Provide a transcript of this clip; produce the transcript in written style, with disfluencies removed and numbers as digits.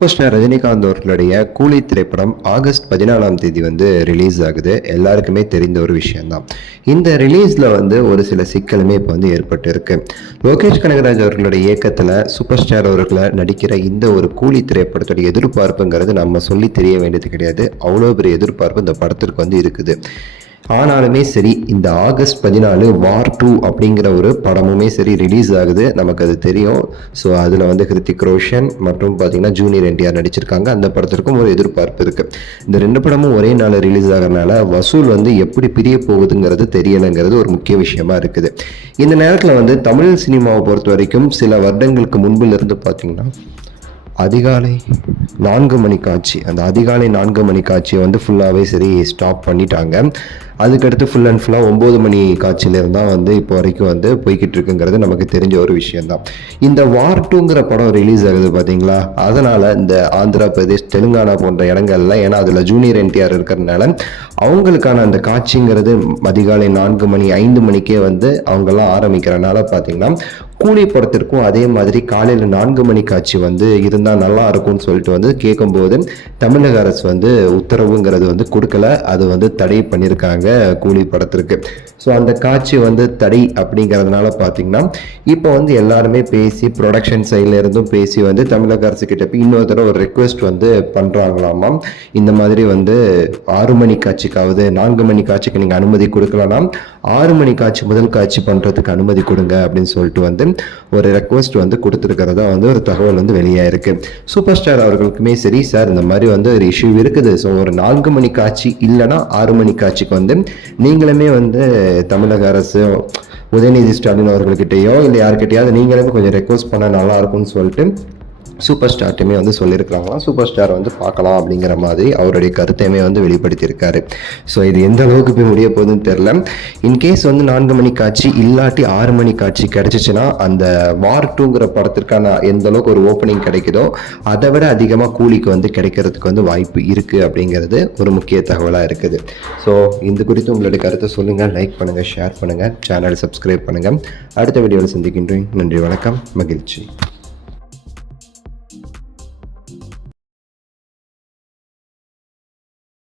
Super star Rajinikanth அவர்களுடைய கூலி திரைப்படம் ஆகஸ்ட் 14ஆம் தேதி ரிலீஸ் ஆகுது. எல்லாருக்குமே தெரிந்த ஒரு விஷயம்தான். இந்த ரிலீஸில் ஒரு சில சிக்கலுமே இப்போ ஏற்பட்டு இருக்கு. லோகேஷ் கனகராஜ் அவர்களுடைய இயக்கத்தில் சூப்பர் ஸ்டார் அவர்களை நடிக்கிற இந்த ஒரு கூலி திரைப்படத்துடைய எதிர்பார்ப்புங்கிறது நம்ம சொல்லி தெரிய வேண்டியது கிடையாது. அவ்வளோ பெரிய எதிர்பார்ப்பு இந்த படத்திற்கு இருக்குது. ஆனாலுமே சரி, இந்த ஆகஸ்ட் 14 வார் 2 அப்படிங்கிற ஒரு படமுமே சரி ரிலீஸ் ஆகுது. நமக்கு அது தெரியும். ஸோ அதில் ஹிருத்திக் ரோஷன் மற்றும் பார்த்தீங்கன்னா ஜூனியர் என்டிஆர் நடிச்சிருக்காங்க. அந்த படத்திற்கும் ஒரு எதிர்பார்ப்பு இருக்குது. இந்த ரெண்டு படமும் ஒரே நாள் ரிலீஸ் ஆகிறதுனால வசூல் எப்படி பிரிய போகுதுங்கிறது தெரியலைங்கிறது ஒரு முக்கிய விஷயமா இருக்குது. இந்த நேரத்தில் தமிழ் சினிமாவை பொறுத்த வரைக்கும் சில வருடங்களுக்கு முன்பிலிருந்து பார்த்தீங்கன்னா அதிகாலை 4 மணி காட்சி, அந்த அதிகாலை 4 மணி காட்சியை ஃபுல்லாகவே சரி ஸ்டாப் பண்ணிட்டாங்க. அதுக்கடுத்து ஃபுல் அண்ட் ஃபுல்லாக 9 மணி காட்சியிலேருந்து தான் இப்போ வரைக்கும் போய்கிட்டு இருக்குங்கிறது நமக்கு தெரிஞ்ச ஒரு விஷயந்தான். இந்த வார் 2ங்கிற படம் ரிலீஸ் ஆகுது பார்த்தீங்களா, அதனால் இந்த ஆந்திரா பிரதேஷ், தெலுங்கானா போன்ற இடங்கள்ல, ஏன்னா அதில் ஜூனியர் என்டிஆர் இருக்கிறதுனால அவங்களுக்கான அந்த காட்சிங்கிறது அதிகாலை 4 மணி 5 மணிக்கே அவங்கெல்லாம் ஆரம்பிக்கிறனால பார்த்தீங்கன்னா கூலி படத்திற்கும் அதே மாதிரி காலையில் 4 மணி காட்சி இருந்தால் நல்லா இருக்கும்னு சொல்லிட்டு கேட்கும்போது தமிழக அரசு உத்தரவுங்கிறது கொடுக்கல. அது தடை பண்ணியிருக்காங்க கூலி படத்திற்கு. ஸோ அந்த காட்சி தடை அப்படிங்கிறதுனால பார்த்தீங்கன்னா இப்போ எல்லாருமே பேசி ப்ரொடக்ஷன் சைடில் இருந்தும் பேசி தமிழக அரசு கிட்ட போய் இன்னொரு தடவை ஒரு ரெக்வெஸ்ட் பண்ணுறாங்களாமா. இந்த மாதிரி 6 மணி காட்சிக்காவது 4 மணி காட்சிக்கு நீங்கள் அனுமதி கொடுக்கலாம், 6 மணி காட்சி முதல் காட்சி பண்ணுறதுக்கு அனுமதி கொடுங்க அப்படின்னு சொல்லிட்டு ஒரு ரெக்வஸ்ட் கொடுத்துருக்கிறதா ஒரு தகவல் வெளியாயிருக்கு. சூப்பர் ஸ்டார் அவர்களுக்குமே சரி, சார் இந்த மாதிரி ஒரு இஷ்யூ இருக்குது. ஸோ ஒரு 4 மணி காட்சி இல்லைன்னா 6 மணி காட்சிக்கு நீங்களுமே தமிழக அரசு உதயநிதி ஸ்டாலின் அவர்கள்கிட்டயோ இல்லை யாருக்கிட்டையாவது நீங்களுமே கொஞ்சம் ரெக்வஸ்ட் பண்ண நல்லா இருக்கும்னு சொல்லிட்டு சூப்பர் ஸ்டார்ட்டுமே சொல்லியிருக்கிறாங்களாம். சூப்பர் ஸ்டார் பார்க்கலாம் அப்படிங்கிற மாதிரி அவருடைய கருத்தையுமே வெளிப்படுத்தியிருக்காரு. ஸோ இது எந்த அளவுக்கு போய் முடிய போகுதுன்னு தெரில. இன்கேஸ் 4 மணி காட்சி இல்லாட்டி 6 மணி காட்சி கிடைச்சிச்சுன்னா அந்த வார் 2ங்கிற படத்திற்கான எந்த அளவுக்கு ஒரு ஓப்பனிங் கிடைக்குதோ அதை விட அதிகமாக கூலிக்கு கிடைக்கிறதுக்கு வாய்ப்பு இருக்குது அப்படிங்கிறது ஒரு முக்கிய தகவலாக இருக்குது. ஸோ இந்த குறித்து உங்களுடைய கருத்தை சொல்லுங்கள், லைக் பண்ணுங்கள், ஷேர் பண்ணுங்கள், சேனலை சப்ஸ்கிரைப் பண்ணுங்கள். அடுத்த வீடியோவில் சந்திக்கின்றேன். நன்றி, வணக்கம், மகிழ்ச்சி.